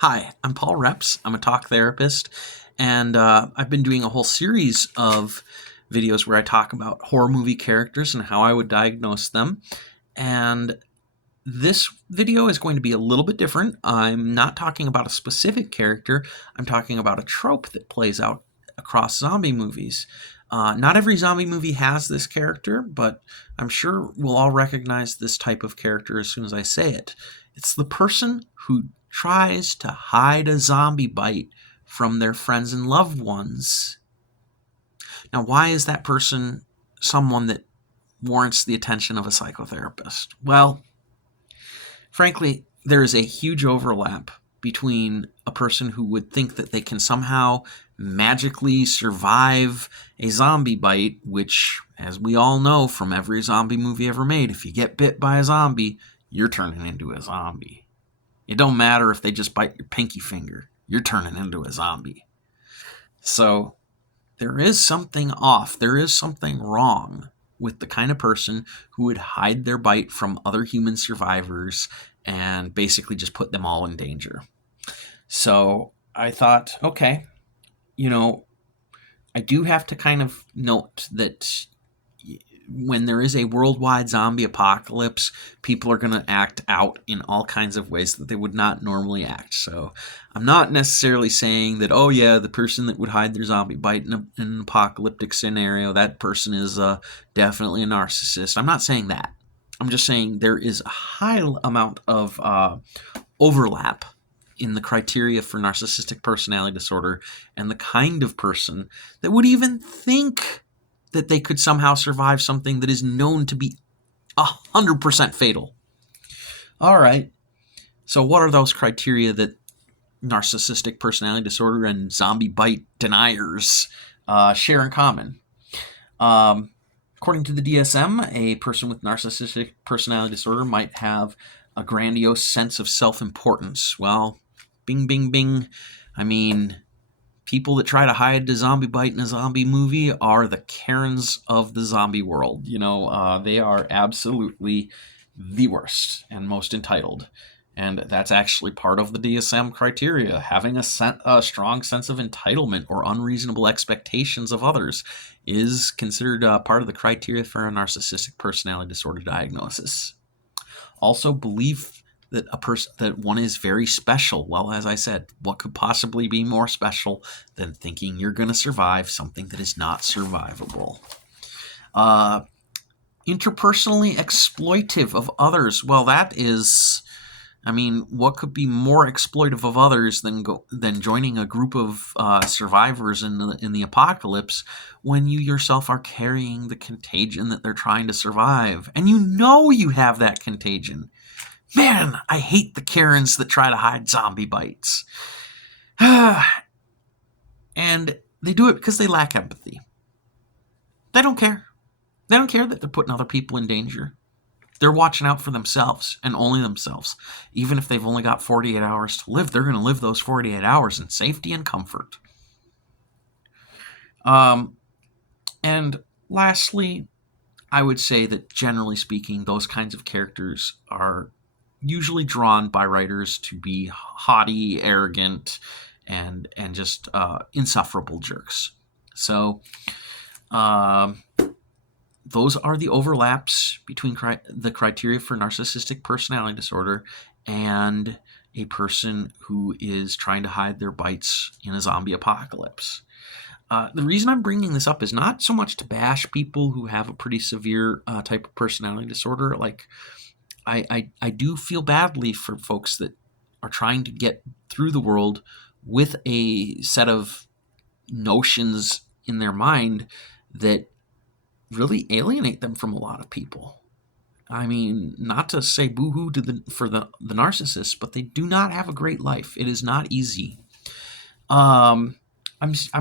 Hi, I'm Paul Reps. I'm a talk therapist, and I've been doing a whole series of videos where I talk about horror movie characters and how I would diagnose them. And this video is going to be a little bit different. I'm not talking about a specific character, I'm talking about a trope that plays out across zombie movies. Not every zombie movie has this character, but I'm sure we'll all recognize this type of character as soon as I say it. It's the person who tries to hide a zombie bite from their friends and loved ones. Now, why is that person someone that warrants the attention of a psychotherapist? Well, frankly, there is a huge overlap between a person who would think that they can somehow magically survive a zombie bite, which, as we all know from every zombie movie ever made, if you get bit by a zombie, you're turning into a zombie. It don't matter if they just bite your pinky finger, you're turning into a zombie. So there is something off, there is something wrong with the kind of person who would hide their bite from other human survivors and basically just put them all in danger. So I thought, okay, I do have to kind of note that when there is a worldwide zombie apocalypse, people are going to act out in all kinds of ways that they would not normally act. So I'm not necessarily saying that, oh yeah, the person that would hide their zombie bite in an apocalyptic scenario, that person is definitely a narcissist. I'm not saying that. I'm just saying there is a high amount of overlap in the criteria for narcissistic personality disorder and the kind of person that would even think that they could somehow survive something that is known to be 100% fatal. All right. So what are those criteria that narcissistic personality disorder and zombie bite deniers share in common? According to the DSM, a person with narcissistic personality disorder might have a grandiose sense of self-importance. Well, bing, bing, bing. I mean, people that try to hide the zombie bite in a zombie movie are the Karens of the zombie world. They are absolutely the worst and most entitled. And that's actually part of the DSM criteria. Having a strong sense of entitlement or unreasonable expectations of others is considered part of the criteria for a narcissistic personality disorder diagnosis. Also, belief that one is very special. Well, as I said, what could possibly be more special than thinking you're going to survive something that is not survivable? Interpersonally exploitive of others. Well, that is, what could be more exploitive of others than joining a group of survivors in the apocalypse when you yourself are carrying the contagion that they're trying to survive, and you have that contagion. Man, I hate the Karens that try to hide zombie bites. And they do it because they lack empathy. They don't care. They don't care that they're putting other people in danger. They're watching out for themselves and only themselves. Even if they've only got 48 hours to live, they're going to live those 48 hours in safety and comfort. And lastly, I would say that generally speaking, those kinds of characters are usually drawn by writers to be haughty, arrogant, and just insufferable jerks. So those are the overlaps between the criteria for narcissistic personality disorder and a person who is trying to hide their bites in a zombie apocalypse. The reason I'm bringing this up is not so much to bash people who have a pretty severe type of personality disorder. Like, I do feel badly for folks that are trying to get through the world with a set of notions in their mind that really alienate them from a lot of people. I mean, not to say boo-hoo for the narcissists, but they do not have a great life. It is not easy. I'm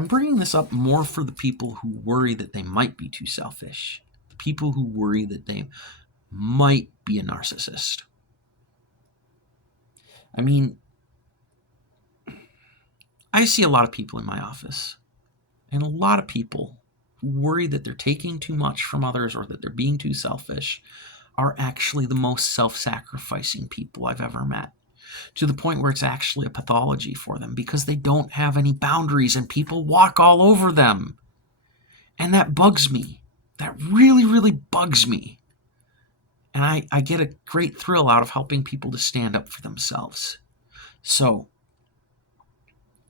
bringing this up more for the people who worry that they might be too selfish, the people who worry that they might be a narcissist. I mean, I see a lot of people in my office, and a lot of people who worry that they're taking too much from others or that they're being too selfish are actually the most self-sacrificing people I've ever met. to the point where it's actually a pathology for them because they don't have any boundaries and people walk all over them. And that bugs me. That really, really bugs me. And I get a great thrill out of helping people to stand up for themselves. So,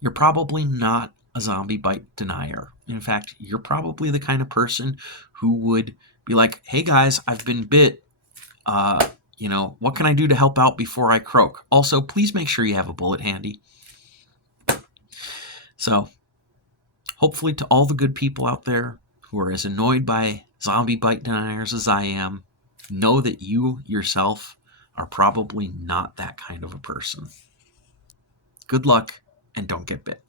you're probably not a zombie bite denier. In fact, you're probably the kind of person who would be like, hey guys, I've been bit. What can I do to help out before I croak? Also, please make sure you have a bullet handy. So, hopefully, to all the good people out there who are as annoyed by zombie bite deniers as I am, know that you yourself are probably not that kind of a person. Good luck, and don't get bit.